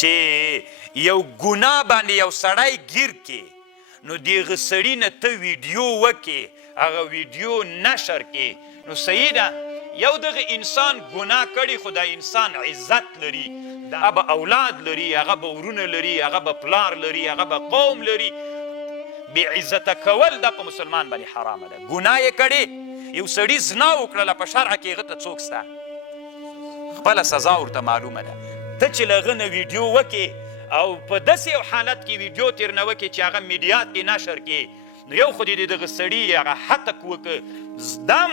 چې یو ګناه باندې یو سړی ګیر کې نو دغه سړي نه ته ویډیو وکې هغه ویډیو نشر کې نو صحیح ده یو دغه انسان ګناه کړي خو دا انسان عزت لري هغه به اولاد لري هغه به ورونه لري هغه به پلار لري هغه به قوم لري بې عزته کول دا په مسلمان باندې حرامه ده ګناه یې کړې یو سړي زنا وکړله په شرع کې هغه ته څوک سته خپله سزا ورته معلومه ده ته چې له هغه نه ویډیو وکې او په داسې یو حالت کې ویډیو تېر نه وکې چې هغه میډیات کې نشر کې نو یو خو دې دغه سړي هغه حتک وکړه دا هم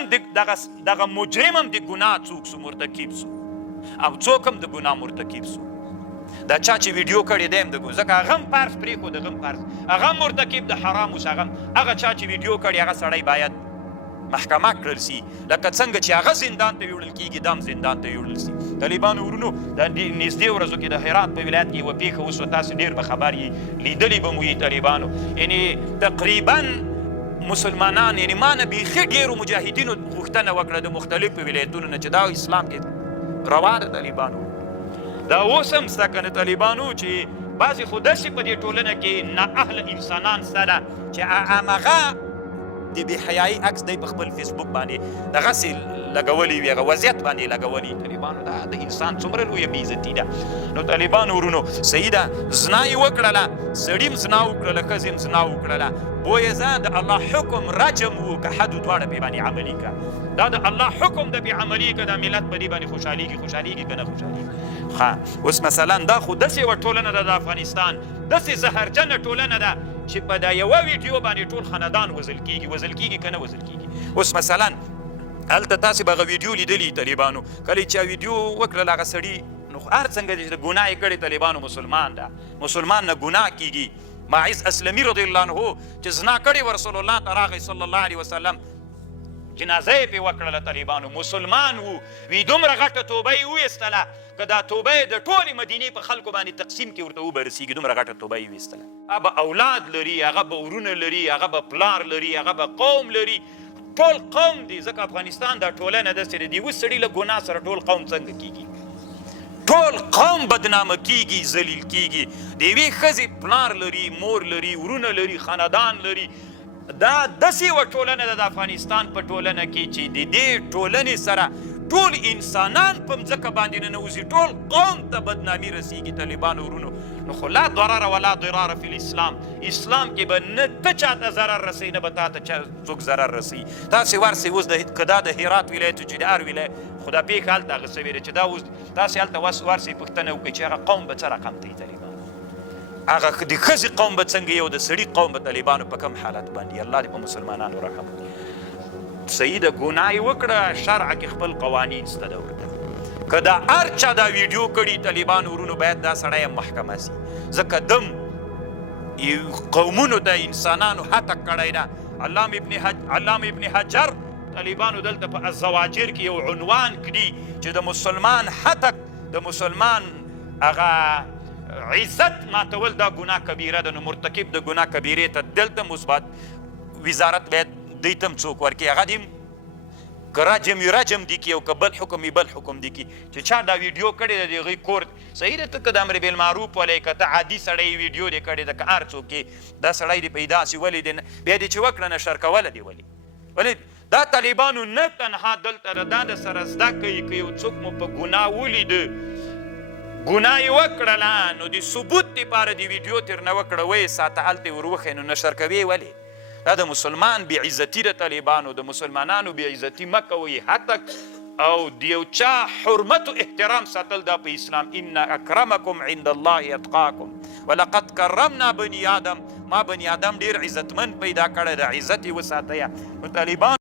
دغه مجرم هم د ګناه څوک سو مرتکب سو او څوک هم د ګناه مرتکب سو دا چا چې ویډیو کړی دی هم د ځکه هغه هم فرض پرېښود هغه هم فرض هغه هم مرتکب د حرام اوس هغه چا چې ویډیو کړی هغه سړی باید محکمه کړل سي لکه څنګه چې هغه زندان ته یوړل کېږي دا هم زندان ته یوړل سي طالبانو ورونو د نږدې ورځو کې د هرات په ولایت کې یوه پیښه وسوه تاسو ډېر به خبر یې لیدلي به مو یې طالبانو یعنې تقریبا مسلمانان یعنې ما نه بیخي ډېرو مجاهدینو غوښتنه وکړه د مختلفو ولایتونو نه چې دا اسلام کې روا ده طالبانو دا اوس هم سته که نه طالبانو چې بعضې خو داسې په دې ټولنه کې نااهله انسانان سته ده چې همغه د بېحیایي عکس دی په خپل فیسبوک باندې دغسې لګولی وي هغه وضعیت باندې لګولی طالبانو دا د انسان څومره لویه بېعزتي ده نو طالبانو ورونو صحیح ده زنا یې وکړله سړي هم زنا وکړله ښځې هم زنا وکړله بویزه د الله حکم رجم و که حد دواړه پرې باندې عملي که دا د الله حکم د بې عملي که دا ملت په دې باندې خوشحالېږي که نه خوشحالېږي ښه اوس مثلا دا خو داسې یوه ټولنه ده د افغانستان داسې زهرجنه ټولنه ده چې په دا یوه ویډیو باندې ټول خاندان وژل کېږي که نه وژل کېږي اوس مثلا هلته تاسې به هغه ویډیو لیدلي طالبانو کله چې ویډیو وکړل هغه سړي نو هر څنګه چې د ګناه یې کړې طالبانو مسلمان ده مسلمان نه ګناه کېږي ماعز اسلمي رضی الله عنه چې زنا کړې و رسول الله ته راغی صلی الله علیه وسلم جنازه یې پرې وکړله طالبانو مسلمان وی دومره غټه توبه یې وویستله که دا توبه یې د ټولې مدینې په خلکو باندې تقسیم کې ورته وبرسېږي دومره غټه توبه یې ویستله هغه به اولاد لري هغه به ورونه لري هغه به پلار لري هغه به قوم لري ټول قوم دی ځکه افغانستان دا ټولنه داسې ده د یوه سړي له ګناه سره ټول قوم څنګه کېږي ټول قوم بدنامه کېږي ذلیل کېږي د یوې ښځې پلار لري مور لري ورونه لري خاندان لري دا داسې یوه ټولنه ده د افغانستان په ټولنه کې چې د دې ټولنې سره ټول انسانان په مځکه باندې ننوځي ټول قوم ته بدنامي رسېږي طالبانو ورونو نو خو لا ضرر ولا ضرار فی الاسلام اسلام کې به نه ته چاته ضرر رسوي نه به تا ته څوک ضرر رسوي تاسې ورسئ اوس که دا د هرات ولایت چې د هر ولایت خو دا پیښه هلته هغه سوې ده چې دا اوس تاسې هلته ورسئ پوښتنه وکړئ چې هغه قوم به څه رقم دی طالبان هغه د ښځې قوم به څنګه یو د سړي قوم به طالبانو په کوم حالت باندې الله دې په مسلمانانو رحم وکړي صحیح ده ګناه یې وکړه شرع کې خپل قوانین شته ده ورته که دا هر چا دا ویډیو کړي طالبانو ورونو باید دا سړی هم محکمه سي ځکه دم قومونو د انسانانو هتک کړی ده علامه ابن حجر طالبانو دلته په الزواجر کې یو عنوان کړي چې د مسلمان هتک د مسلمان هغه عزت ماتول دا ګناه کبیره ده نو مرتکب د ګناه کبیرې ته دلته مثبت وزارت باید دوی ته هم څوک ورکړي هغه دې که رجم یې رجم دي کړي او که بل حکم یې بل حکم دي کړي چې چا دا ویډیو کړې ده د هغوی کور صحیح ده ته که د امر بالمعروف ولی که ته عادي سړی ویډیو دې کړې ده که هر څوک یې دا سړی دې پیدا سي ولې دې بیا دې چې وکړه نشر کوله دې ولې دا طالبانو نه تنها دلته دا د سره زده کوي که یو څوک مو په ګناه ولیده ګناه یې وکړله نو د ثبوت دپاره د ویډیو تېر نه وکړه ویې ساته هلته یې وروښی نو نشر کوې ولې دا د مسلمان بې عزتي د طالبانو د مسلمانانو بې عزتي مه کوئ هتک او د یو چا حرمت و احترام ساتل دا په اسلام ان اکرمکم عند الله اتقاکم ولقد کرمنا بني آدم ما بني آدم ډېر عزتمن پیدا کړی د عزت یې وساتیه نو طالبان